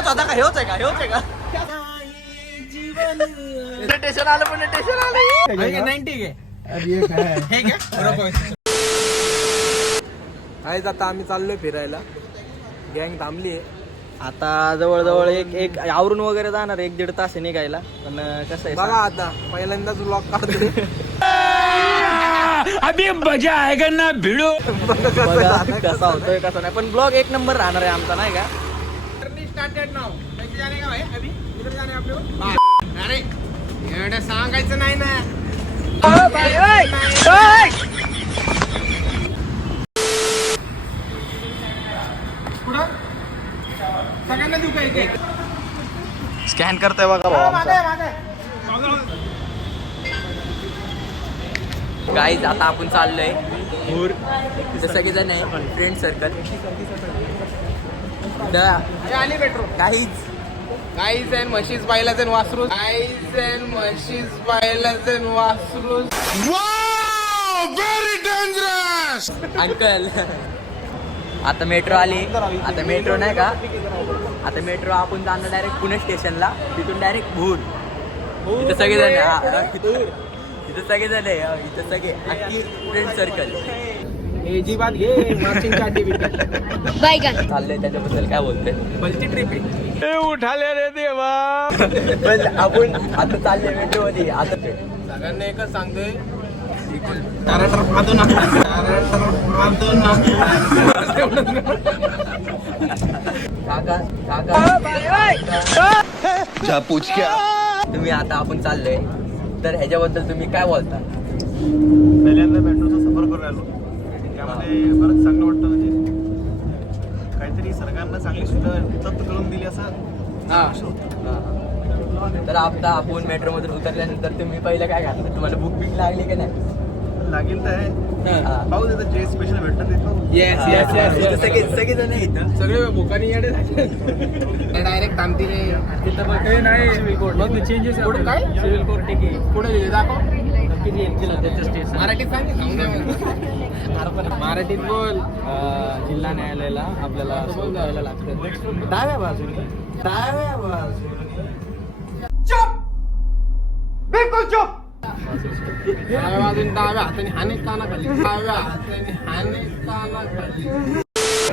ह्योच होता का ह्योच आहे का ह्योच आहे का टेन्शन आलं पण टेन्शन आलं 90 आज आता आम्ही चाललोय फिरायला. गँग थांबली आहे. आता जवळजवळ एक आवरून वगैरे जाणार 1-1.5 तास आहे निघायला. पण कसं आहे बघा आता पहिल्यांदाच व्लॉग काढतोय. अभी मजा आएगा ना भिडो. कसा होतोय कसा नाही पण ब्लॉग 1 नंबर राहणार आहे आमचा नाही का. अरे सांगायचं नाही ना. सगळ्यांना देऊ काय स्कॅन करतोय बघा भाऊ गाईज. आता आपण चाललोय भूर. जसं की जण आहे फ्रेंड सर्कल. काहीच गाईज अँड म्हशीज पाहिला जण वासरू. गाईज अँड म्हशीज पाहिला जण वासरू. Very dangerous uncle. आता मेट्रो आली. आता मेट्रो नाही का. आता मेट्रो आपण जाणार डायरेक्ट पुणे स्टेशनला. तिथून डायरेक्ट भूर. इथं सगळेजण इथं सगळेजण आहे. इथं सगळे फ्रेंड सर्कल. जी बात घे मार्चिंग चाललंय त्याच्याबद्दल काय बोलतोय. भलती ट्रिप आहे. उठाले रे देवा. पण आपण आता चाललोय मेट्रो मध्ये. आता सगळ्यांना एकच सांगतोय कॅरेक्टर पाहतो ना. कॅरेक्टर पाहतो ना. काका पूछ क्या तुम्ही. आता आपण चाललोय तर ह्याच्याबद्दल तुम्ही काय बोलता. पहिल्यांदा मेट्रोचा सफर करून आलो. त्यामध्ये बरंच चांगलं वाटतं. म्हणजे काहीतरी सरकारनं चांगली सुविधा उपलब्ध करून दिली असं. तर आता आपण मेट्रो मधून उतरल्यानंतर तुम्ही पहिलं काय घातलं. तुम्हाला बुक बिक लागली की नाही. लागेल तर आहे. पाहू देतात जे स्पेशल भेटतं ते पाहू. इथं सगळेजण आहे इथं. सगळे भुकानी येडे झाले. डायरेक्ट थांबतील. काही नाही चेंजेस काय सिव्हिल कोर्ट तिकीट पुढे दाखव. स्टेशन मराठीत मराठीत बोल. जिल्हा न्यायालयाला आपल्याला जायला लागतं डाव्या बाजूने. डाव्या बाजूने. डाव्या हाताने हाने काना खाली. डाव्या हाताने हाने काना खाली.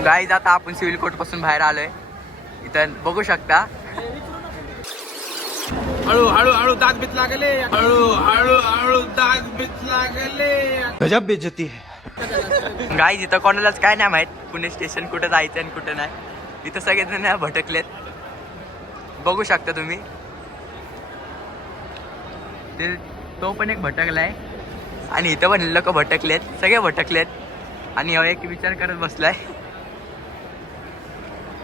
गाईज आता आपण सिव्हिल कोर्ट पासून बाहेर आलोय. इथं बघू शकता. हळू हळू हळू दात बीत लागले. हळू हळू हळू दात बीत लागले. गजब बेइज्जती है. गाईज इथं कोणालाच काय नाही माहित पुणे स्टेशन कुठं जायचं आणि कुठं नाही. इथं सगळेजण भटकलेत. बघू शकता तुम्ही. ते तो पण एक भटकलाय आणि इथं पण लोक भटकलेत. सगळे भटकलेत आणि एक विचार करत बसलाय.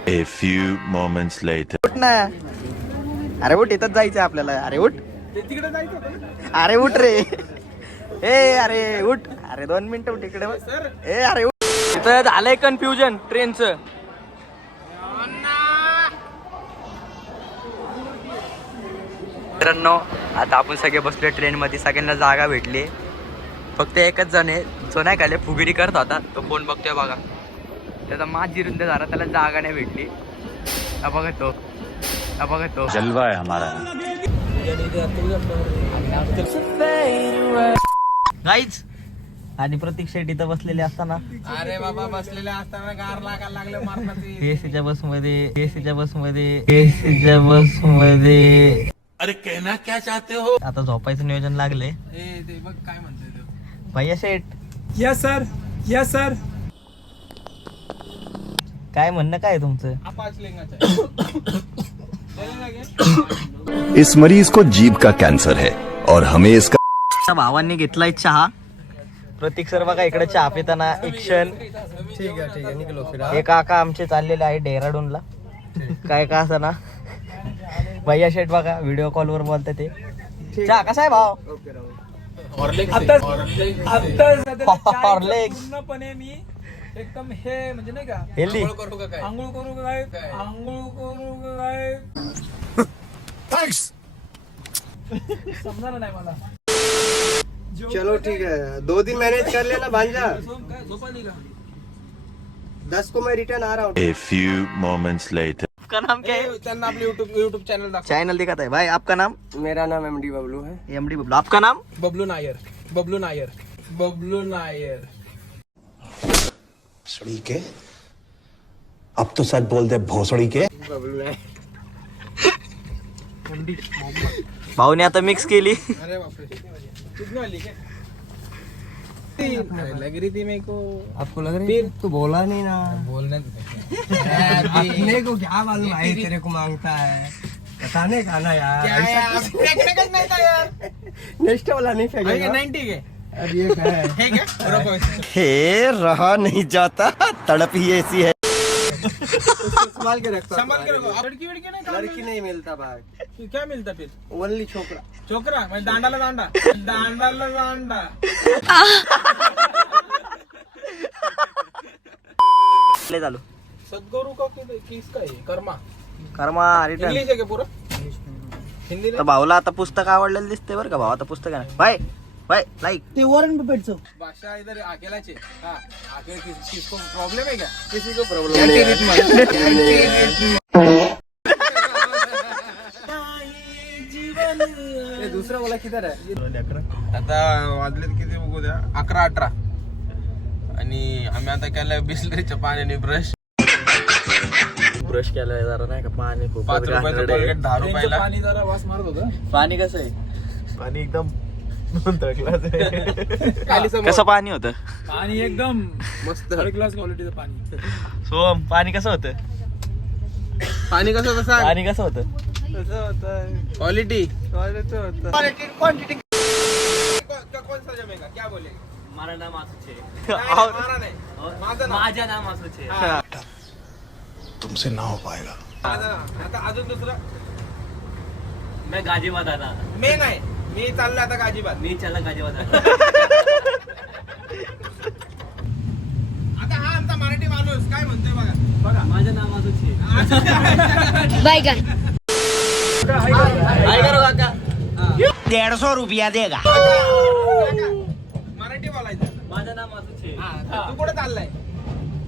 A few moments later. उठ ना. अरे उठ. इथंच जायचंय आपल्याला. अरे उठ. तिकडे जायचं. अरे उठ रे. ए अरे उठ. अरे 2 मिनिटं उठ इकडे. ए अरे उठ. इथं झालंय कन्फ्युजन ट्रेनचं. मित्रांनो आता आपण सगळे बसले ट्रेन मध्ये. सगळ्यांना जागा भेटली. फक्त एकच जण आहे जो नाही का फुगिरी करत होता. तो फोन बघतोय बघा. त्याचा मात जिरून दे झाला. त्याला जागा नाही भेटली. बघतो जलवा है हमारा. गाईज आणि प्रतीक शेट इथं बसलेले असताना अरे बाबा बसलेले असताना गार लागायला लागलं मारणाची. एसीच्या बसमध्ये अरे कहना क्या चाहते हो. आता झोपायचं नियोजन लागले. ते बघ काय म्हणतोय तो. भैया शेट यस सर यस सर. काय म्हणणं काय तुमचं. अपाच लिंगाचा. इस मरीज को जीभ का कैंसर है और हमें इसका. भावांनी घेतलाय चहा. प्रतीक सर बघा इकडे चहा पिताना एक्शन. ठीक आहे निघलो फिरा. हे काका आमचे चाललेले आहे डेहराडूनला. काय का असं ना. भैया शेट बघा व्हिडिओ कॉलवर बोलतात ते. चहा कसा आहे भाव. हॉर्लिक्स पूर्णपणे मी एकदम हे म्हणजे नाही का हेल्दी. करू का काय. आंघोळ करू काय समजा नाही मला. चलो ठीक है 2 दिन मैनेज कर लेना भांजा. झोपा नाही का. 10 को मैं रिटर्न आ रहा हूँ. A few moments later. आपका नाम क्या है? त्यांना आपले यूट्यूब चॅनल दाखव. चैनल दिखाता है भाई. आपका नाम? मेरा नाम एमडी बबलू है. एमडी बबलू. आपका नाम? बबलू नायर. बबलू नायर. बबलू नायर. भोसड़ी के अब तो सच बोल दे भोसड़ी के बबलू है. भाऊने आता मिक्स केली. अरे बापरे कितनी वाली क्या लग रही थी मेरे को. आपको लग रहा है तू बोला नहीं ना. बोलना अपने को क्या मालूम भाई तेरे को मांगता है बताने का ना यार. नहीं था यार. नेक्स्ट वाला नहीं फेंकेगा. 90 के अब ये क्या है. है क्या. हे रहा नहीं जाता तड़प ही ऐसी है. संभाल के रखता. संभाल के रखो. लड़की वड़की नहीं काम लड़की नहीं मिलता भाई. में? क्या मिलता फिर. ओनली छोकरा. छोकरा म्हणजे दांडाला दांडा. दांडाला दांडा. ले चालू. सद्गुरु का किसका है. कर्मा. कर्मा रिटर्न. इंग्लिश है क्या पूरा. हिंदी तर भाऊला आता पुस्तक आवडलेलं दिसते बरं का. भाऊ आता पुस्तक आहे. Bye bye like. ते वॉरन बफेटचं. भाषा इधर अकेला चे. हाँ आगे किसको प्रॉब्लम है क्या. किसी को प्रॉब्लम ये दूसरा वाला किधर है. आता वाजलेत किती बघू द्या. 11-18 आणि आम्ही आता केलंय बिस्लरीच्या पाण्याने ब्रश. ब्रश केलाय जरा नाही का. पाणी खूप 5 रुपयाचं कोलगेट 10 रुपयाला. पाणी जरा वास मारत होता. पाणी कसं आहे. पाणी एकदम थर्ड क्लास आहे. खाली समोर. कसं पाणी होतं. पाणी एकदम मस्त. थर्ड क्लास क्वालिटीचं पाणी. सोम पाणी कसं होतं. पाणी कसं तसं पाणी कसं होतं. क्वालिटी. Quality quantity. कौन सा जमेगा क्या बोले. मारा नाम आसुचे. मारा नाही. माझं नाव. माझ्या नाम आसुचे. तुमसे ना हो पाएगा. माझं नाव. आता अजून दुसरं. मैं गाजीबाद आला. मी नाही. मी चाललोय आता गाजीबाद. मी चला गाजीबाद आला. आता हा आमचा मराठी माणूस काय म्हणतोय बघा. बघा माझं नाम आसुचे. बैगन 150 रुपया देगा. मराठी बोलायचं. माझं नाम आसुचे. हा, तर तू कुठे चाललाय.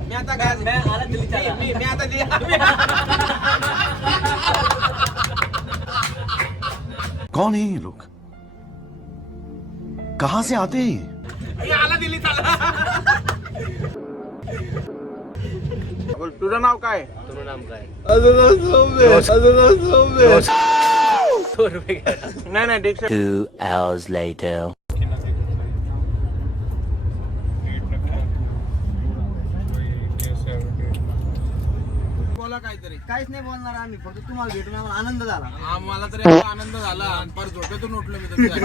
मी आता गाज. मैं आला दिल्ली चला. मी आता कौन है ये लोग कहाँ से आते हैं ये? मी आला दिल्ली चालला. तुझं नाव काय. तुझं नाम काय. 100 रुपये. नाही नाही 2 hours later. बोला काहीतरी. काहीच नाही बोलणार आम्ही फक्त तुम्हाला भेटून आम्हाला आनंद झाला. आम्हाला तर एवढा आनंद झाला. पर झोपेतून उठलो मी तुमच्या.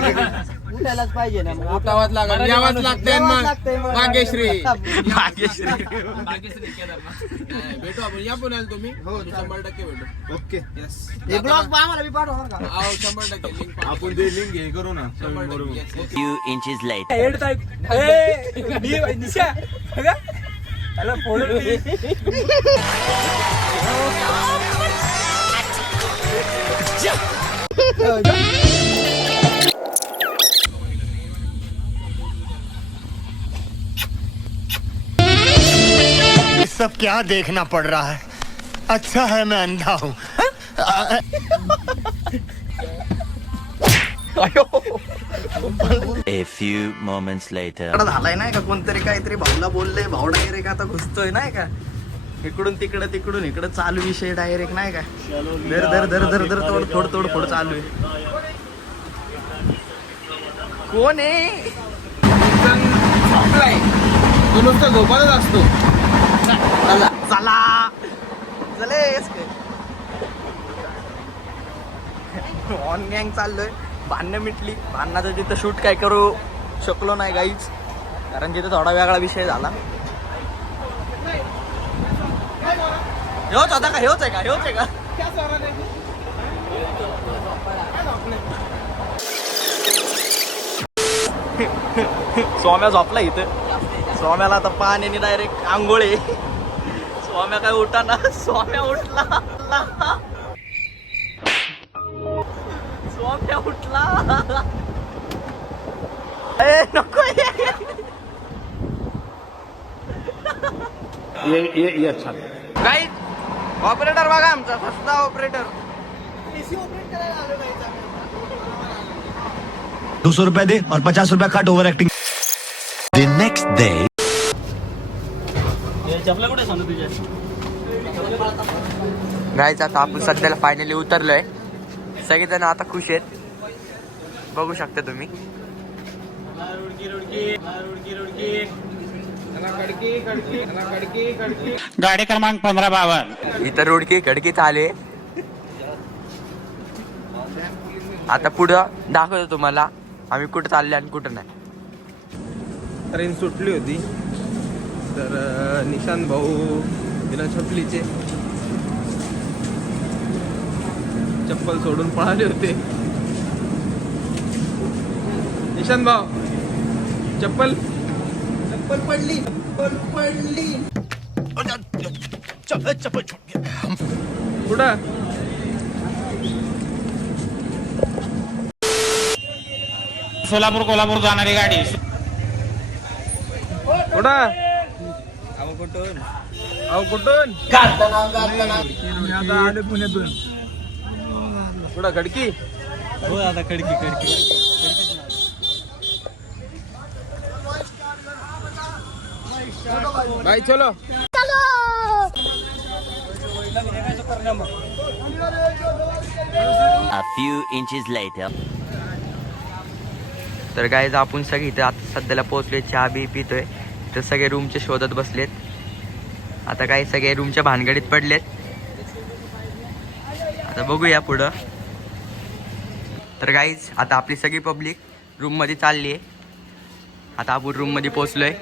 उठायलाच पाहिजे ना मग. उठावाच लागल. यावाच लागतंय मग. लागतंय मग. भाग्यश्री. भाग्यश्री. भाग्यश्री केदारनाथ. नाही, भेटू आपण. या पुण्याला तुम्ही. हो 100% भेटू. ओके. येस. हे ब्लॉग आम्हाला बी पाठवा बरं का. आहो 100% लिंक. आपण ते लिंक हे करू ना. 100%. Yes, yes. Few inches later. सब क्या देखना पड़ रहा है. अच्छा है मैं अंधा हूँ. A few moments later. झालाय नाही का. कोणतरी काहीतरी भाऊला बोलले. भाऊ डायरेक्ट आता घुसतोय नाही का. इकडून तिकडं तिकडून इकडं चालू विषय डायरेक्ट नाही का. दर दर दर दर दर तोड चालू आहे. कोण आहे. झोपलाय. तो नुसतं झोपतच असतो. चला चलेस ऑन गँग चाललोय. भांडणं मिटली. भांडणाचं तिथं शूट काय करू शकलो नाही गाईच. कारण तिथं थोडा वेगळा विषय झाला. हेच होता का. हेच आहे का. स्वाम्या झोपला इथं. स्वाम्याला आता पाण्याने डायरेक्ट आंघोळे. स्वाम्या काय उठा ना. स्वाम्या उठला. स्वाम्या उठला. ए नको. ये अच्छा. गाईज ऑपरेटर बघा आमचा सस्ता ऑपरेटर. 200 रुपए दे और 50 रुपए काट over acting. The next day. Guys आता आपण सध्याला फायनली उतरलोय. सगळेजण आता खुश आहेत, बघू शकता तुम्ही. गाडी क्रमांक 1552. इथं रोडकी खडकी चाले. आता पुढं दाखवतो तुम्हाला आम्ही कुठं चालले आणि कुठं नाही. ट्रेन सुटली होती तर निशांत भाऊ बिना चपलीचे चप्पल सोडून पळाले होते. निशांत भाऊ चप्पल चप्पल पडली चप्पल पडली कुठं सोलापूर कोल्हापूर जाणारी गाडी. कुठं अहो कुठून आता आले पुण्यातून. कुठं खडकी हो आता खडकी बाई चलो. A few inches later. तर गाईज आपण सगळे इथं आता सध्याला पोहोचलोय. चहा बी पितोय. तर सगळे रूमचे शोधत बसलेत. आता काही सगळे रूमच्या भानगडीत पडलेत. आता बघूया पुढं. तर गाईज आता आपली सगळी पब्लिक रूम मध्ये चालली आहे. आता आपण रूम मध्ये पोहोचलोय.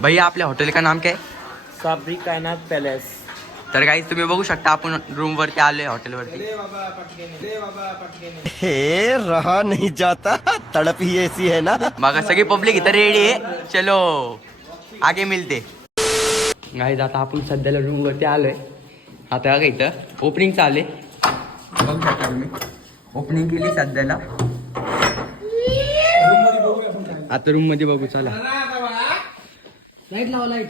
भैया आपल्या हॉटेल का नाम काय? साबरी कायनात पॅलेस. तर गाईज तुम्ही बघू शकता आपण रूम वरती आलोय, हॉटेल वरती. हे रहा नहीं जाता, तड़प ही ऐसी है ना. मग सगळी पब्लिक इथं रेडी आहे. चलो आगे मिलते. गाईज आता आपण सध्याला रूम वरती आलोय. आता बघा इथं ओपनिंग चालू आहे. बघू शकता तुम्ही ओपनिंग केली सध्याला. आता रूम मध्ये बघू चला. लाईट लावा लाईट.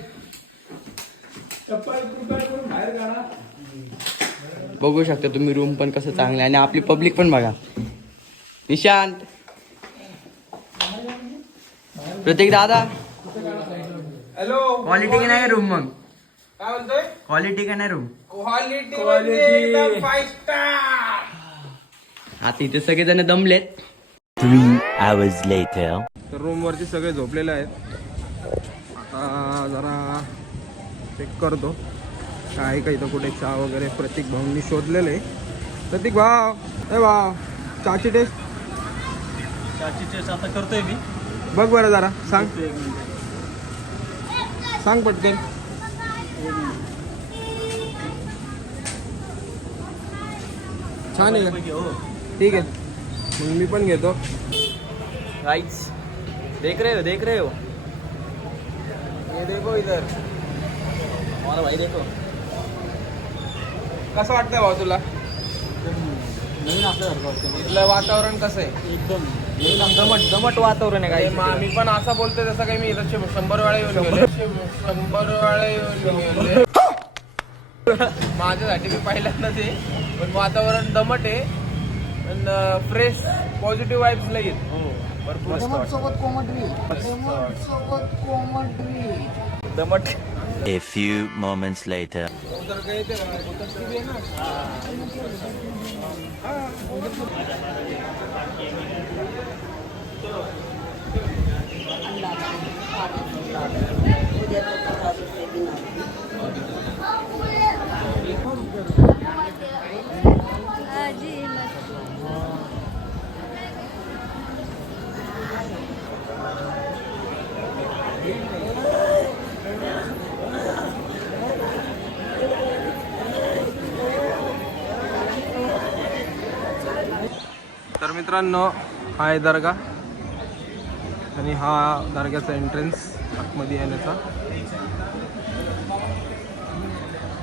बघू शकता तुम्ही रूम पण कसं चांगलं आहे आणि आपली पब्लिक पण बघा. निशांत, प्रतीक दादा, हॅलो क्वालिटी का नाही रूम? मग काय म्हणतोय? क्वालिटी का नाही रूम? Quality 5 star. आता इथे सगळेजण दमलेत. 3 hours later. तर रूम वरती सगळे झोपलेले आहेत. आता जरा चेक करतो काय का इथं कुठे चहा वगैरे प्रतीक भाऊंनी शोधलेलं आहे. प्रतीक भाऊ, ए भाऊ, चहाची टेस्ट आता करतोय मी. बघ बरं जरा सांग सांग पटकन. छान आहे का? ठीक आहे मग मी पण घेतो. गाइस देख रहे हो ये देखो इधर. हमारा भाई देखो. कसं वाटतंय भाऊ तुला? नवीन असल्यासारखं वाटतं. इथलं वातावरण कसं आहे? एकदम दमट वातावरण आहे. ते मी पण असं बोलतोय जसं काही मी इथं 100 वेळा येऊन गेलो. 100 वेळा येऊन गेलो. माझ्यासाठी मी पहिल्यांदाच आहे. पण वातावरण दमट आहे पण फ्रेश पॉझिटिव्ह वाईब्स लई आहेत. भरपूर दमट. A few moments later. तर मित्रांनो हा आहे दर्गा आणि हा दर्ग्याचा एंट्रन्स आतमध्ये येण्याचा.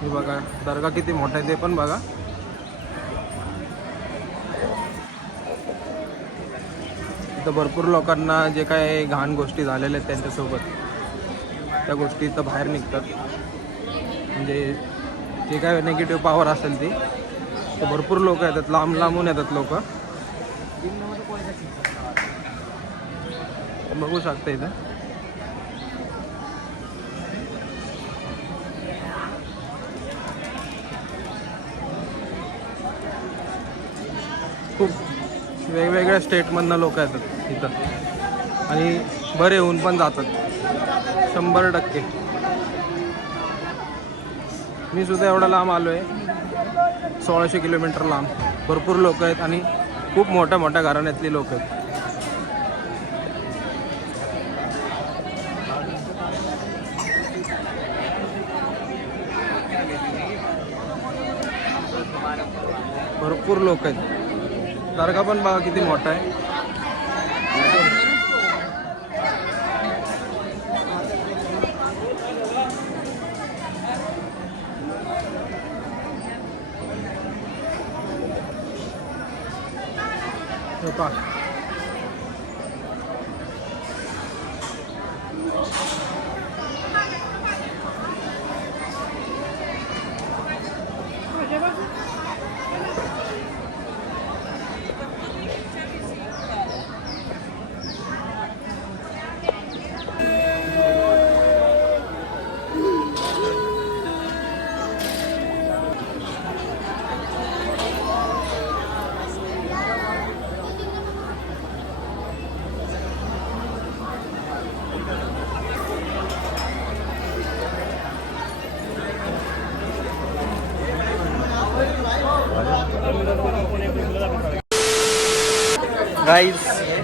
हे बघा दर्गा किती मोठा आहे ते पण बघा. इथं भरपूर लोकांना जे काय घाण गोष्टी झालेल्या आहेत त्यांच्यासोबत त्या गोष्टी इथं बाहेर निघतात. म्हणजे जे काय निगेटिव्ह पॉवर असेल ती, तर भरपूर लोक येतात, लांब लांबून येतात लोक. बघू शकता इथं खूप वेगवेगळ्या स्टेटमधनं लोक येतात इथं आणि बरे होऊन पण जातात 100%. मी सुद्धा एवढा लांब आलो आहे, 1600 किलोमीटर लांब. भरपूर लोक आहेत आणि खूप मोठ्या मोठ्या घराण्यातली लोक आहेत. भरपूर लोक आहेत. दर्गा पण बघा किती मोठा आहे. हे पहा. गाईज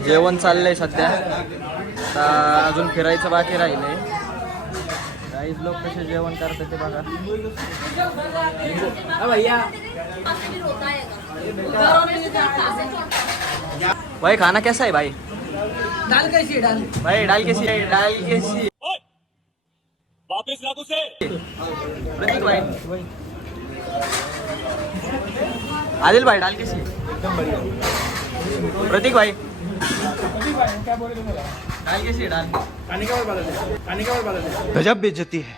जेवण चाललंय सध्या, आता अजून फिरायचं बाकी राहिलंय. गाईज लोक कसे जेवण करतात ते बघा. भाई खाना कैसा है भाई? दाल कैसी डाल भाई दाल कैसी है? दाल कैसी? वापस लागू से प्रतीक भाई, आदिल भाई दाल कैसी है? एकदम बढ़िया. प्रतीक भाई दाल कैसी है? दाल गजब बेइज्जती है.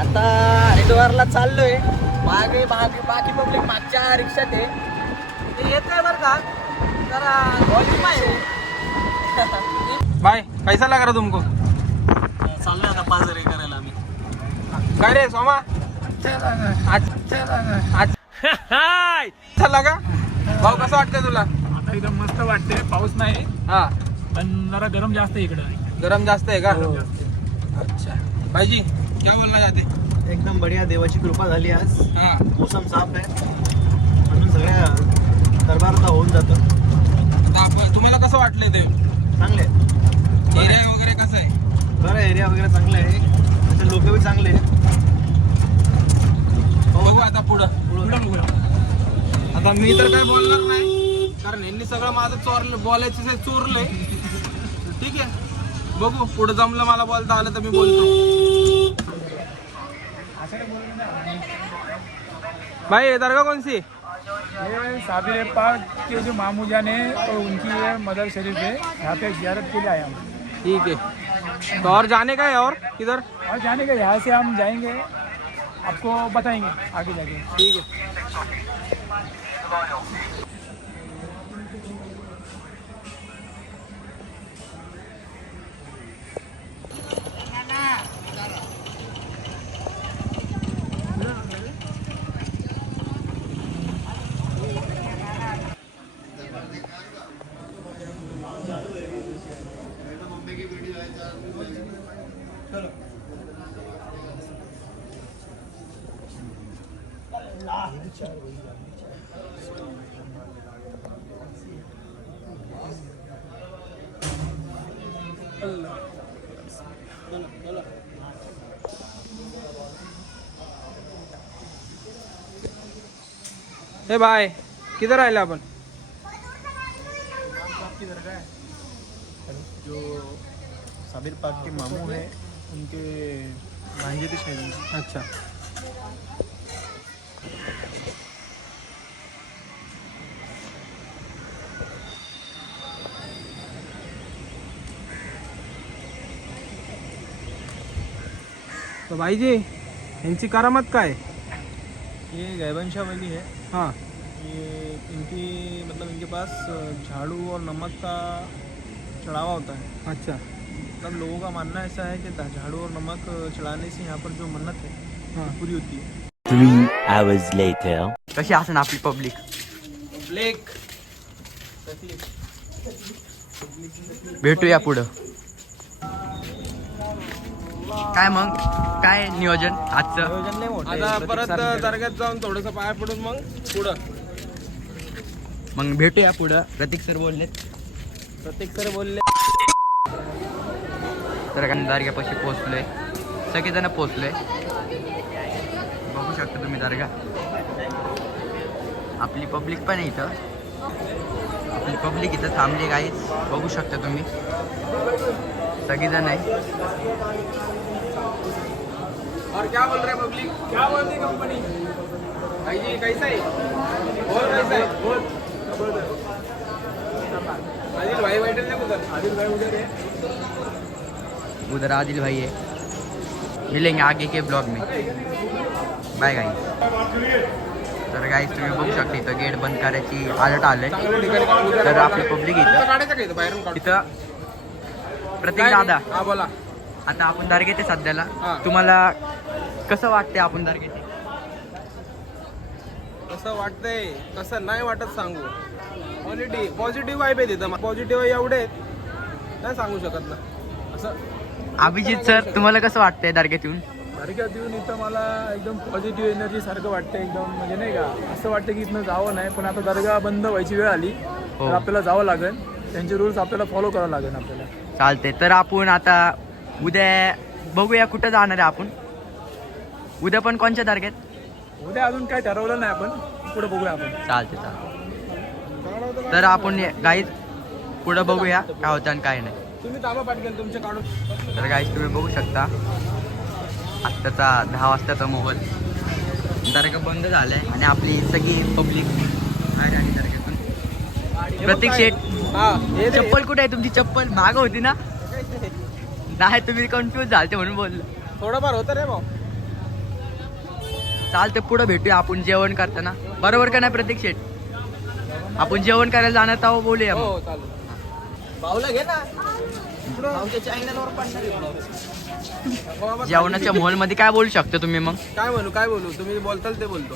आता हरिद्वारला चाललोय. मागे बाकी पब्लिक मागच्या रिक्षात आहे. ते येत आहे बरं का, जरा व्हॉल्यूम आहे. बाय कैसा लगा रहा तुमको? चाललोय आता 5 जरी करायला आम्ही. काय रे सोमा? अच्छा लगा भाऊ, कसं वाटतंय तुला? आता एकदम मस्त वाटते. पाऊस नाही हा, पण जरा गरम जास्त आहे इकडं. गरम जास्त आहे का? अच्छा भाईजी क्या बोलना चाहते? एकदम बढिया, देवाची कृपा झाली आज. हा, मोसम साफ आहे म्हणून सगळ्या दरबारात होऊन जातं. तुम्हाला कसं वाटलंय ते? चांगले एरिया वगैरे कसं आहे? बरं, एरिया वगैरे चांगला आहे, त्याचे लोक बी चांगले आहे. बघू आता पुढं. आता मी तर काय बोलणार नाही, कारण यांनी सगळं माझं बोलायचं चोरलंय. ठीक आहे, बघू पुढे जमलं, मला बोलता आलं तर मी बोलतो. भाई दरगाह कौन सी? ये साबिर पाक के जो मामू जान है और उनकी ये मदर शरीफ है, यहाँ पे जियारत के लिए आए हम. ठीक है, तो और जाने का है और किधर? और जाने का यहाँ से हम जाएंगे, आपको बताएंगे आगे जाके. ठीक है. हे भाई किधर आए अपन? जो साबिर पाक के मामू हैं उनके भांजे थे शायद. अच्छा, तो भाईजी यांची करामत काय? ये गैबंशा वली है। हाँ ये इनकी मतलब इनके पास झाड़ू और नमक का चढ़ावा होता है। अच्छा मतलब लोगों का मानना ऐसा है कि झाड़ू और नमक चढ़ाने से यहाँ पर जो मन्नत है हाँ वो पूरी होती है। 3 hours later. कशी असेल आपली पब्लिक? ब्लेक भेटूया पुढं. काय मग काय नियोजन आजचं? नियोजन नाही मोठं आहे. आता प्रत्येक परत सारखं. दर्ग्यात जाऊन थोडंसं पाया पडून मग पुढं. मग भेटूया पुढं. प्रतीक सर बोललेत. प्रत्येक सर बोलले तर काय दर्ग्यापाशी पोहोचलोय. सगळेजण पोहोचलोय. बघू शकता तुम्ही दर्गा. आपली पब्लिक पण आहे इथं. आपली पब्लिक इथं थांबली गाईज. बघू शकता तुम्ही सगळेजण आहे. और क्या बोल रहे पब्लिक? क्या बोल रही कंपनी? भाईजी कैसा है? बोल कैसा है? बोल आदिल भाई बैठे ना उधर. आदिल भाई उधर है. उधर आदिल भाई है. मिलेंगे आगे के ब्लॉग में. Bye guys. तर गाईज तुम्ही बघू शकता इथं गेट बंद करायची अलर्ट आलंय. तर आपली पब्लिक इथं काढायचं का इथं बाहेरून काढ. इथं प्रतीक दादा. हा बोला. आता आपण दर्गेत आहे सध्याला. हा. तुम्हाला कसं वाटतंय आपण दर्गेत आहे? कसं वाटतंय कसं नाही वाटत सांगू. पॉझिटिव्ह वाईब आहे तिथं. पॉझिटिव्ह एवढे आहेत नाही सांगू शकत ना असं. अभिजित सर तुम्हाला कसं वाटतंय दर्गेत येऊन? दर्ग्यात येऊन इथं मला एकदम पॉझिटिव्ह एनर्जी सारखं वाटतं. एकदम म्हणजे नाही का असं वाटतं की इथनं जावं नाही, पण आता दर्गा बंद व्हायची वेळ आली हो. तर आपल्याला जावं लागेल. त्यांचे रूल्स आपल्याला फॉलो करावं लागेल आपल्याला. चालते. तर आपण आता उद्या बघूया कुठं जाणार आहे आपण. उद्या पण कोणत्या दर्ग्यात? उद्या अजून काय ठरवलं नाही आपण. पुढे बघूया आपण. चालते चालते. तर आपण गाईज पुढं बघूया काय होतं आणि काय नाही. तुम्ही ताबा पाठकेल तुमचे काढून. तर गाईज तुम्ही बघू शकता आत्ताचा 10 वाजताचा मोबाईल. दर्गा बंद झालाय आणि आपली सगळी पब्लिक बाहेर आली दर्ग्यातून. प्रतीक शेठ हा हे दे. चप्पल कुठे आहे तुमची? चप्पल मागं होती ना? नाही तुम्ही कन्फ्यूज झालते म्हणून बोललो. थोडंफार होतं रे भाऊ. चालते पुढं भेटूया आपण जेवण करताना. बरोबर का नाही प्रतीक शेठ? आपण जेवण करायला जाणार तेव्हा बोलूया मग. हो चालेल. भाऊला घे ना. भाऊच्या चॅनलवर पडणार. जेवणाच्या मॉल मध्ये काय बोलू शकता तुम्ही मग? काय बोलू तुम्ही बोलताल ते बोलतो.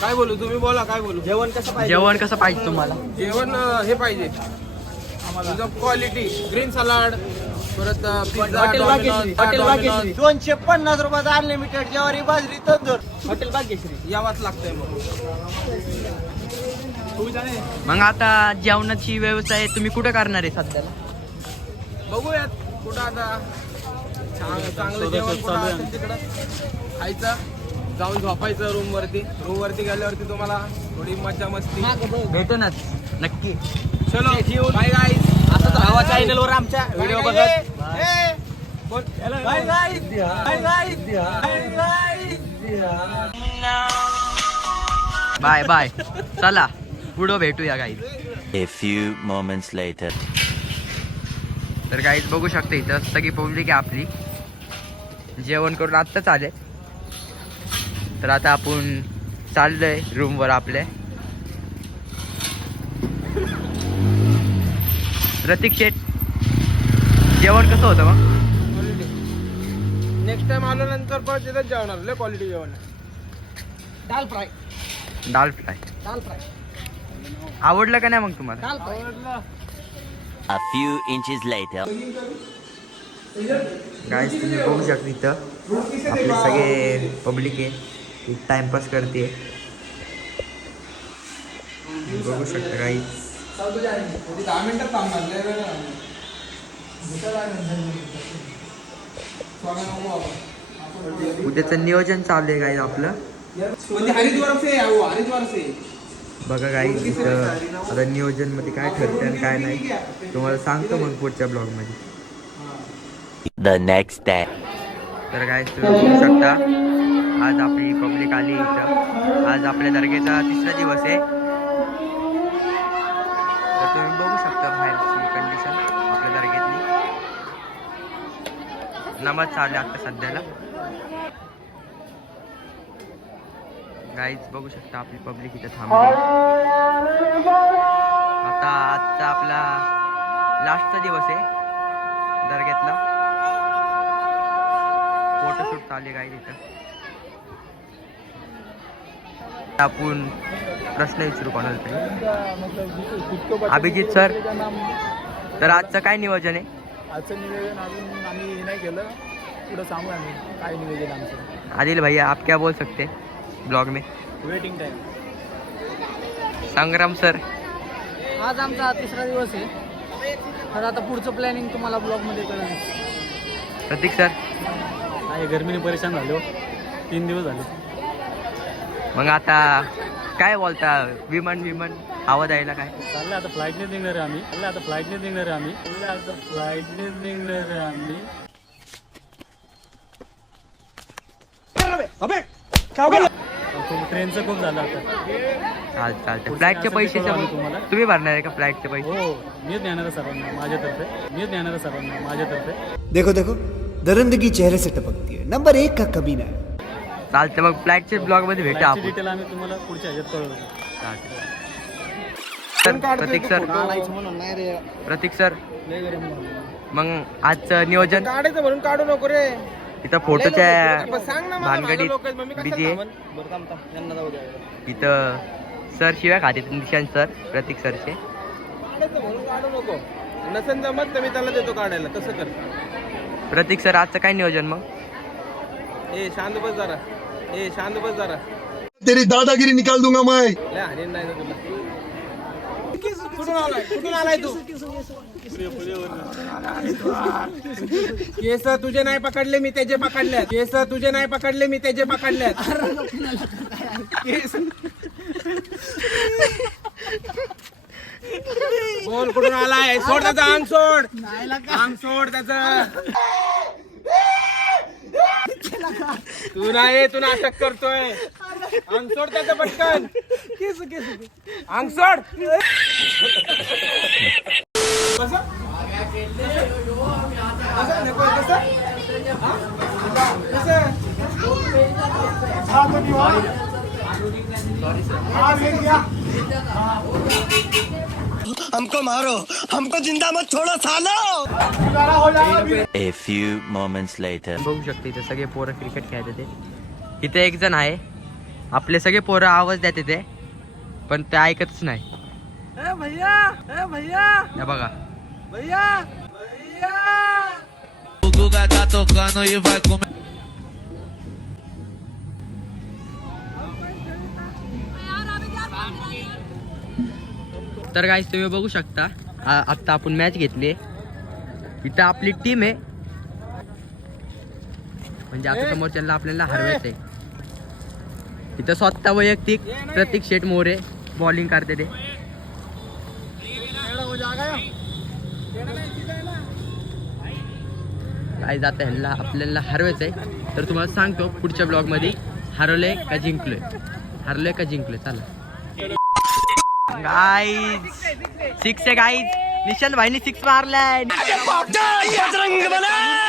काय बोलू तुम्ही बोला. काय बोलू. जेवण कसं पाहिजे? जेवण कसं पाहिजे तुम्हाला? जेवण हे पाहिजे आम्हाला क्वालिटी. ग्रीन सलाड परत pizza. Hotel Bhagyashree. Hotel Bhagyashree 250 रुपयाचा अनलिमिटेड ज्वारी बाजरी तंदूर. हॉटेल भाग्यश्री यावाच लागतंय मग. मग आता जेवणाची व्यवस्था तुम्ही कुठं करणार आहे सध्याला? बघूयात कुठं आता चांगलं जेवण कुठं असेल तिकडं खायचं. जाऊन झोपायचं रूम वरती गेल्यावरती तुम्हाला थोडी मज्जा मस्ती भेटूनच नक्की. चलो बाय गाईज. असंच राहा चॅनलवर आमच्या व्हिडिओ बघत. Bye bye. चला पुढं भेटूया guys. A few moments later. तर गाईज बघू शकता इथं सगळी पब्लिक आहे आपली. जेवण करून आत्ताच आले. तर आता आपण चाललोय रूमवर आपल्या. प्रतीक शेठ जेवण कसं होतं मग? नेक्स्ट टाइम आल्यानंतर परत तिथेच जेवणार. लय क्वालिटी जेवण आहे. Dal fry. Dal fry dal fry. आवडलं का नाही मग तुम्हाला? Dal fry. A few inches later. Guys तुम्ही बघू शकता इथं आपले सगळे पब्लिक आहे टाइमपास करते. बघू शकता गाईज. 10 मिनिटात थांबणार. लय वेळ नाही. उद्याचं नियोजन चालू आहे गाईज आपलं. म्हणजे हरिद्वार से बघा गाईज इथं आता नियोजन मध्ये काय ठरतं आणि काय नाही तुम्हाला सांगतो मग पुढच्या ब्लॉग मध्ये. The next day. तर गाईज तुम्ही बघू शकता आज आपली पब्लिक आली इथं. आज आपल्या दर्ग्याचा 3रा दिवस आहे. तर तुम्ही बघू शकता बाहेरची कंडिशन आपल्या दर्ग्यातली. नमाज चालू आहे आता सध्याला. गाईज बघू शकता आपली पब्लिक इथे थांबली. आता आजचा आपला लास्टचा दिवस आहे दर्ग्यातला. फोटोशूट चालू आहे गाईज इथं. आपण प्रश्न विचारू कोणाला तरी. अभिजित सर, तर आजचं काय नियोजन आहे? आजचं निवेदन अजून आम्ही हे नाही केलं, पुढं सांगू आम्ही काय निवेदन आमचं. आदिल भैया आप क्या बोल सकते ब्लॉग में? Waiting time. संग्राम सर, आज आमचा 3रा दिवस आहे. तर आता पुढचं प्लॅनिंग तुम्हाला ब्लॉगमध्ये कळेल. प्रतीक सर, काय गरमीने परेशान झालो, 3 दिवस झाले. मग आता काय बोलता? विमान हवा द्यायला काय चाललं आता फ्लाईटनेच निघणार आहे आम्ही. ट्रेनचं खूप झालं आता. चालतं. फ्लाईटचे पैसे तुम्हाला तुम्ही भरणार आहे का फ्लाईटचे पैसे? हो, मीच देणार सर्वांना माझ्यातर्फे. देखो देखो दरिंदगी चेहरे से टपकती है. नंबर 1 का कमीना है. चालतं. मग फ्लाईटचे ब्लॉग मध्ये भेटू आपण. डिटेल आम्ही तुम्हाला पुढच्या ह्याच्यात कळवतो. प्रतीक सर, मग आजचं नियोजन काढायचं म्हणून काढू नको रे. इथं फोटोच्या सांग ना भानगडीत बिझी आहे. इथं सर शिव्या खाते निशांत सर, प्रतीक सरचे. काढायचं म्हणून काढू नको. नसेल जमत तर मी त्याला देतो काढायला. तसं कर. प्रतीक सर आजचं काय नियोजन मग? शांत बस जरा. तेरी दादागिरी निकाल दूंगा मैं. लय हाणीन नाही ना तुला. कुठून आलाय तू? केस तुझे नाही पकडले, मी त्याचे पकडले. बोल कुठून आलाय? सोड त्याचं अंग सोड त्याचं. तू नाटक करतोय. अंग सोड त्याचं पटकन. अंग सोड. हमको मारो, हमको जिंदा मत छोड़ो सालो. A few moments later. बघू शकते इथे सगळे पोरं क्रिकेट खेळत ते. इथे एक जण आहे, आपले सगळे पोरं आवाज देते ते, पण ते ऐकतच नाही. हे बघा तर गाईस तुम्ही बघू शकता आत्ता आपण मॅच घेतली. इथं आपली टीम आहे, म्हणजे आता समोरच्याला आपल्याला हरवायचंय. इथं स्वतः वैयक्तिक प्रतीक शेठ मोरे बॉलिंग करते ते. काय जात ह्यांना आपल्याला हरवायचंय. तर तुम्हाला सांगतो पुढच्या ब्लॉग मध्ये हरवलंय का जिंकलोय. चला गाईज, 6 आहे गाईज. निशांत भाईनी 6 मारलाय.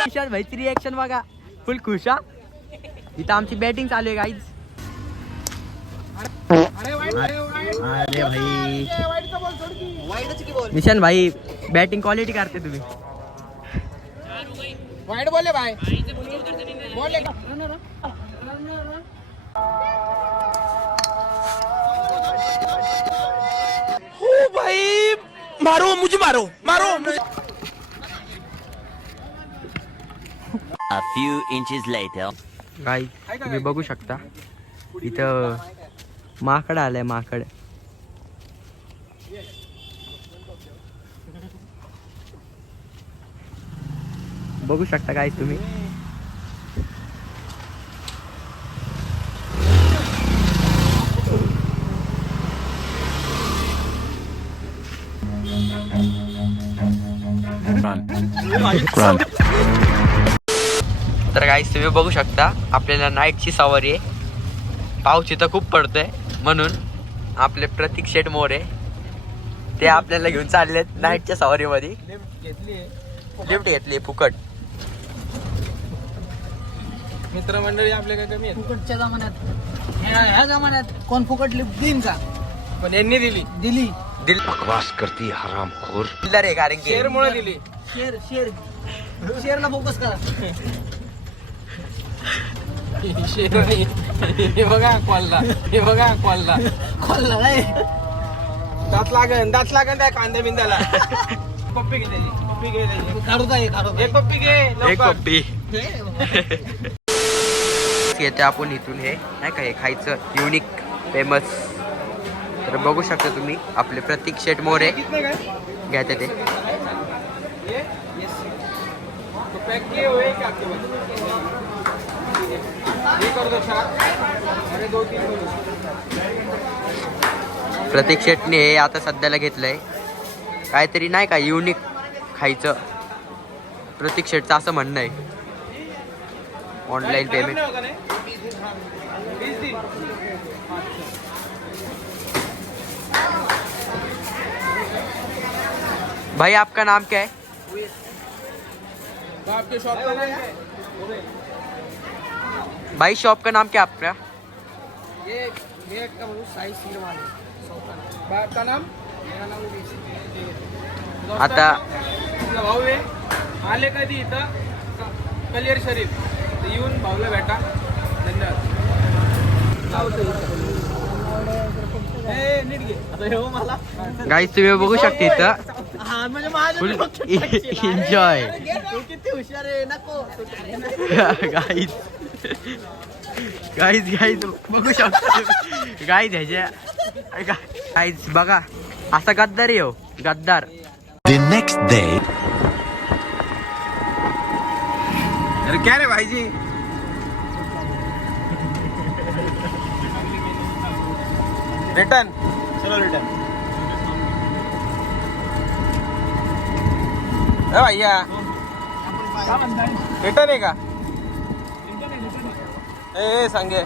निशांत भाईची रिएक्शन बघा, फुल खुश. इथं आमची बॅटिंग चालू आहे गाईज. अरे भाई निशांत भाई बॅटिंग क्वालिटी करते तुम्ही. वाईट बोले भाई. बोले भाई मारो मुझे. A few inches later. Guys तुम्ही बघू शकता इथं माकड आलंय. माकड बघू शकता गाईज तुम्ही. तर गाईज तुम्ही बघू शकता आपल्याला नाईटची सवारी आहे. पाऊस इथं खूप पडतोय म्हणून आपले प्रतीक शेठ मोरे ते आपल्याला घेऊन चाललेत नाईटच्या सवारीमध्ये. लिफ्ट घेतली फुकट. मित्रमंडळी आपले काय कमी आहेत? फुकटच्या जमान्यात ह्या जमान्यात कोण फुकट लिफ्ट देईन का? पण यांनी दिली. दिली. बकवास करती हरामखोर. दिला रे, कारण की शेअरमुळे दिली. शेअरला फोकस करा. शेअर नाही. हे बघा कॉलला. खोलला काय? दात लागन त्या कांद्या बिंद्याला. पप्पी घे त्याची. काढू एक पप्पी घे एक लवकर. पप्पी येते आपण इथून. हे नाही का, हे खायचं युनिक फेमस. तर बघू शकता तुम्ही आपले प्रतीक शेट मोरे कितने काय? घ्या ते. ये तो पैक किए हुए हैं क्या आपके पास? ये कर दो 4. अरे 2-3 करो. प्रतीक शेटने हे आता सध्याला घेतलंय काहीतरी नाही का युनिक खायचं. प्रतीक शेटचं असं म्हणणं आहे. Online payment. भाई आपका नाम क्या है? आपके शॉप का नाम क्या है? भाई शॉप का नाम क्या है आपका? ये का बहुत साइज सीर वाले. आपका नाम? मेरा नाम आता तुझा भाऊ आहे. आले कधी इथं कलियर शरीफ तर येऊन भाऊला भेटा. धन्यवाद. नीट घे आता. हे मला गाईज तुम्ही बघू शकता इथं म्हणजे माझ्या फुल एन्जॉय. किती हुशार आहे. नको गाईज बघू शकता गाईज ह्याच्या गाईज बघा असा गद्दार आहे हो, गद्दार. The next day. अरे क्या रे भाईजी? रिटर्न. चलो रिटर्न. भैया रिटर्न आहे का? ए सांगे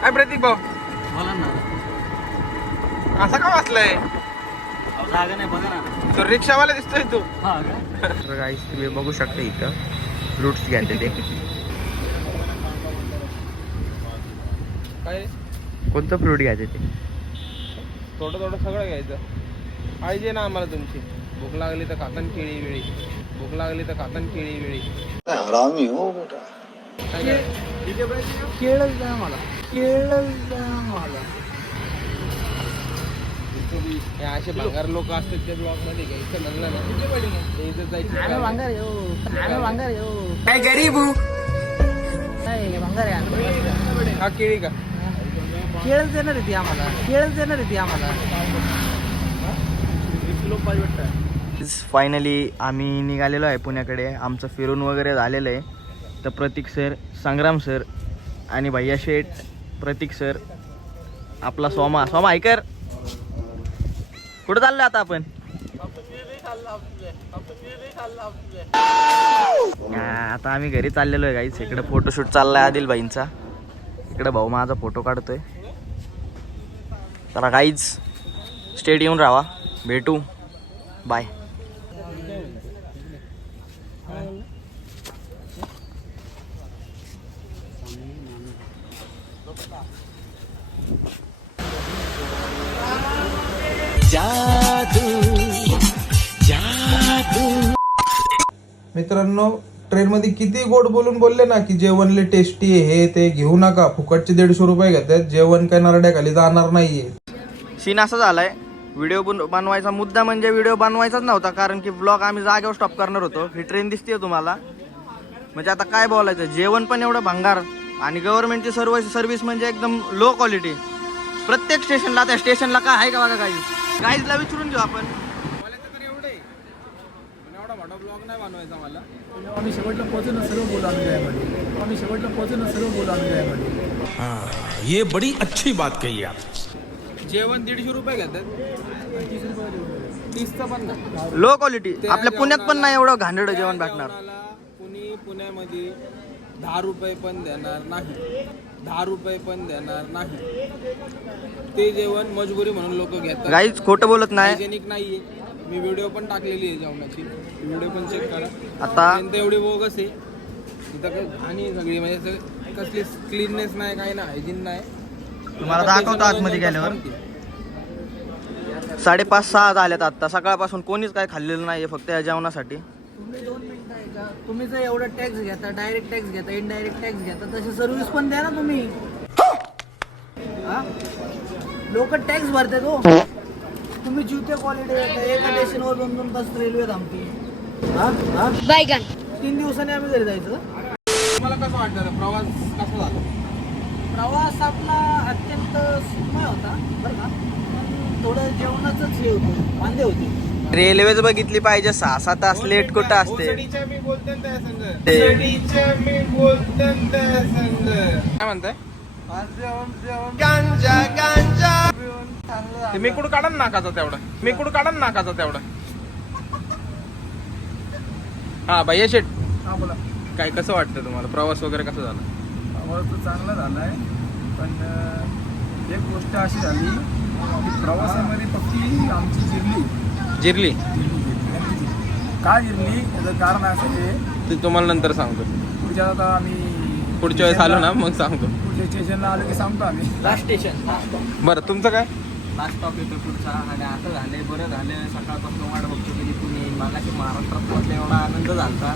काय प्रतीक भाऊ असा का वाचलाय? तो रिक्षावाला दिसतोय तू. तर गाईज तुम्ही बघू शकता इथं फ्रुट्स घ्यायचे ते. काय कोणतं फ्रूट घ्यायचे ते? थोडं सगळं घ्यायचं. पाहिजे ना आम्हाला तुमची. भूक लागली तर खातान केळी वेळी. हरामी हो बेटा. केळच द्या मला. हे असे भंगार लोक असतात त्या ब्लॉक मध्ये घ्यायचं म्हणलं ना ते इथं जायचं. भांगार येऊ. काय गरीब हो. नाही भांगार आहे. हा केळी का? केळच देणार आहे ती आम्हाला. 20 किलो पाहिजे वाटतं. फायनली आम्ही निघालेलो आहे पुण्याकडे. आमचं फिरून वगैरे झालेलं आहे. तर प्रतीक सर, संग्राम सर आणि भैया शेठ, प्रतीक सर, आपला सोमा ऐकर कुठं चाललो आता आपण? आता आम्ही घरी चाललेलो आहे गाईच. इकडे फोटोशूट चाललाय आदिल भाईंचा. इकडे भाऊ माझा फोटो काढतोय. तर गाईज स्टेट येऊन राहा. भेटू. बाय. मित्रांनो ट्रेनमध्ये किती गोड बोलले ना की जेवण लय टेस्टी आहे, हे ते घेऊ नका. फुकटचे 150 रुपये घेतात. जेवण काय नरड्याखाली जाणार नाहीये. सीन असा झालाय. व्हिडिओ बनवायचा मुद्दा म्हणजे व्हिडिओ बनवायचाच नव्हता, कारण की ब्लॉग आम्ही जागेवर स्टॉप करणार होतो. ही ट्रेन दिसते तुम्हाला. म्हणजे आता काय बोलायचं. जेवण पण एवढं भंगार आणि गव्हर्नमेंटची सर्व्हिस म्हणजे एकदम लो क्वालिटी. प्रत्येक स्टेशनला, त्या स्टेशनला काय आहे का बघा. गाईजला विचारून घेऊ आपण. एवढा मोठा ब्लॉग नाही बनवायचा मला. आम्ही शेवटला पोहोचू ना सर्व बोलू आम्ही यामध्ये. ये बड़ी अच्छी बात कही आप. जेवण 150 रुपये घेतात. 30चं पण नाही. Low quality. आपल्या पुण्यात पण नाही एवढं घाणेरडं जेवण भेटणार. कुणी पुण्यामध्ये 10 रुपये पण देणार नाही. ते जेवण मजबुरी म्हणून लोक घेतात. गाईज खोटं बोलत नाही. हायजेनिक नाहीये. मी व्हिडिओ पण टाकलेली आहे जेवणाची, व्हिडिओ पण चेक करा. आता ट्रेन तर एवढी बोगस आहे इथं, काही आणि सगळी म्हणजे कसली क्लीननेस नाही, काही नाही, हायजीन नाही. तुम्हाला दाखवतो आतमध्ये गेल्यावर 5:30-6 झाल्यात आता. सकाळपासून कोणीच काय खाल्लेलं नाहीये फक्त या जेवणासाठी. तुम्ही 2 मिनिटं ऐका. तुम्ही जर एवढा टॅक्स घेता, डायरेक्ट टॅक्स घेता, इनडायरेक्ट टॅक्स घेता, तशी सर्व्हिस पण द्या ना तुम्ही. लोक टॅक्स भरतात हो. तुम्ही जीवते क्वालिटी देता, एका स्टेशनवर 2-2 तास रेल्वे थांबते. बैगन 3 दिवसांनी आम्ही घरी जायचं. तुम्हाला कसं वाटतं प्रवास कसा झाला? प्रवास आपला अत्यंत सुखमय होता बरं का. पण थोडं जेवणाचंच हे होतं, वांदे होते. रेल्वेच बघितली पाहिजे, 6-7 तास लेट कुठं असते. मी बोलते त्या संघ ते- मी बोलते त्या संघ काय म्हणताय? ते मी कुठं काढा नाकाचा तेवढा, मी कुठं काढा नाकाचा तेवढा. हा भैया शेट, हा बोला. काय कसं वाटतं तुम्हाला, प्रवास वगैरे कसा झाला? प्रवास तर चांगला झाला आहे, पण एक गोष्ट अशी झाली की प्रवासामध्ये फक्त आमची जिरली का जिरली याचं कारण असं आहे. ते तुम्हाला नंतर सांगतो, पुढच्या आता आम्ही पुढच्या वेळेस आलो ना मग सांगतो. पुढच्या स्टेशनला आलो की सांगतो आम्ही. लास्ट स्टेशन, बरं तुमचं काय? लास्ट स्टॉप येतो पुढचा. आणि आता झालंय, बरं झालं. सकाळपासून वाट बघतो कधी पुणे, मागाशी महाराष्ट्रात पोहोचला एवढा आनंद झाला.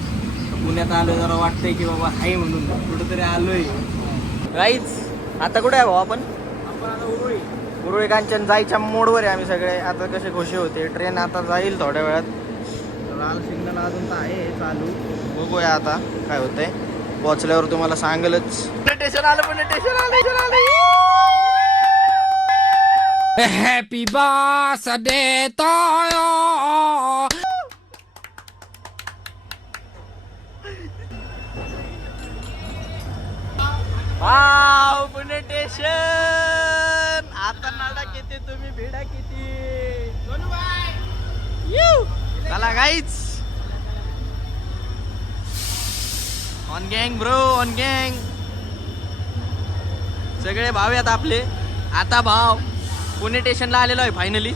पुण्यात आलो जरा वाटतंय की बाबा हाय म्हणून कुठंतरी आलोय. गाईच आता कुठे आहे भाऊ आपण? उरुळी कांचन जायच्या मोडवर आहे आम्ही सगळे. आता कसे खुशी होते. ट्रेन आता जाईल थोड्या वेळात. लाल सिग्नल अजून तर आहे चालू. बघूया आता काय होतंय. पोहोचल्यावर तुम्हाला सांगेलच. स्टेशन आलं, पण स्टेशन आलं. Happy birthday to you. Wow, Pune station. आता नाडा किती, तुम्ही भिडा किती. चला गाईच, ऑन गँग ब्रो, ऑन गँग. सगळे भाव आहेत आपले. आता भाव पुणे स्टेशनला आलेलो आहे फायनली.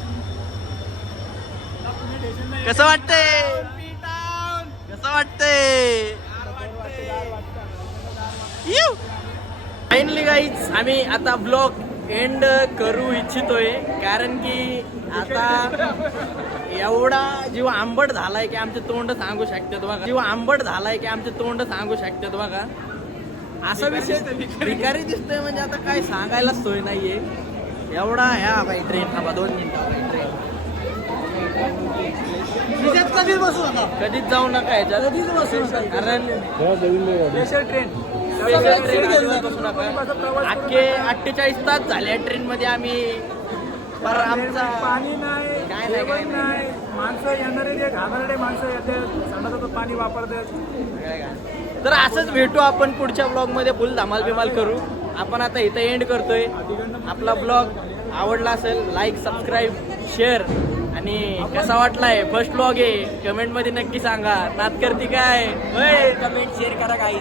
कसं वाटतंय? कसं वाटतंय? फायनली गाईज आम्ही आता ब्लॉग एंड करू इच्छितोय, कारण की आता एवढा जीव आंबट झालाय की आमचे तोंड सांगू शकतात बघा. जीव आंबट झालाय की आमचे तोंड सांगू शकतात बघा. असा विषय भिकारी दिसतोय म्हणजे आता काय सांगायला सोय नाहीये. एवढा ह्या बाई ट्रेन, हा 2 मिनिटं ट्रेन. कधीच बसू नका, कधीच जाऊ नका ह्याच्यात, कधीच बसू नका. कारण स्पेशल ट्रेन. स्पेशल ट्रेन बसू नका. अख्खे 48 तास झाले ट्रेन मध्ये आम्ही. पर आमचा पाणी नाही, काय नाही, काय जेवण नाही. माणसं येणारे जे घाबरडे माणसं येतात, संडासाचं पाणी वापरतात. तर असंच भेटू आपण पुढच्या ब्लॉग मध्ये. फुल धमाल बिमाल करू. आपण आता इथं एंड करतोय. आपला ब्लॉग आवडला असेल, लाईक, सबस्क्राईब, शेअर. आणि कसा वाटलाय फर्स्ट ब्लॉग आहे कमेंट मध्ये नक्की सांगा. नात करते काय, कमेंट शेअर करा काही.